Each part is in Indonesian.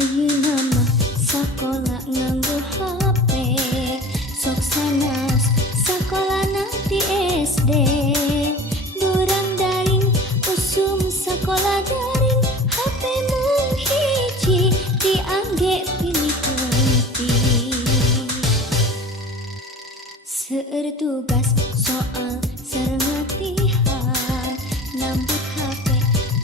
Ayeuna mah sakola nganggo HP, sok sanas sakolana di SD. Durang daring usum sakola daring, HP mung hiji diangge pilih penting. Seueur tugas soal sareng latihan, nambut HP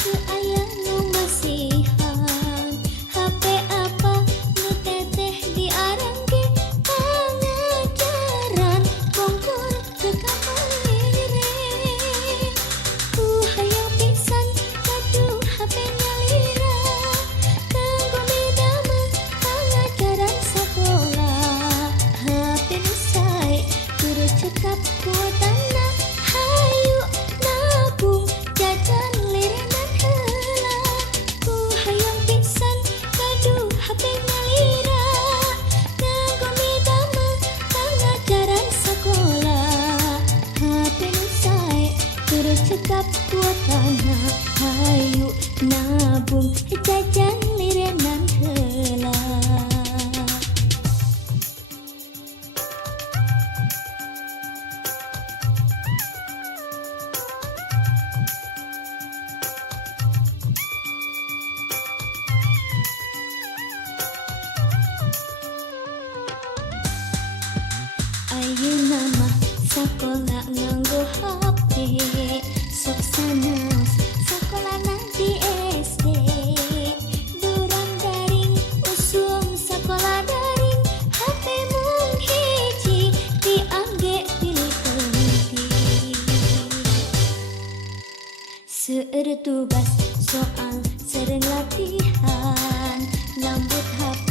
teu aya nu masihan. HP apa nu teteh diarang ge pangajaran, bongkor teu kapalire. Hayang pisan kaduh HP nyalira, kanggo midamel pangajaran sakola. HP nu sae turut cekap kuotana, hayu nabung jajan lirenan heula. Hayang pisan kaduh HP nyalira, kanggo midamel pangajaran sakola. HP nu sae turut cekap kuotana, hayu nabung jajan lirenan heula. Ayeuna mah sakola nganggo HP, sok sanas sakolana di SD. Durang daring usum sakola daring, HP mung hiji diangge pilih penting. Seueur tugas soal sareng latihan, lambut HP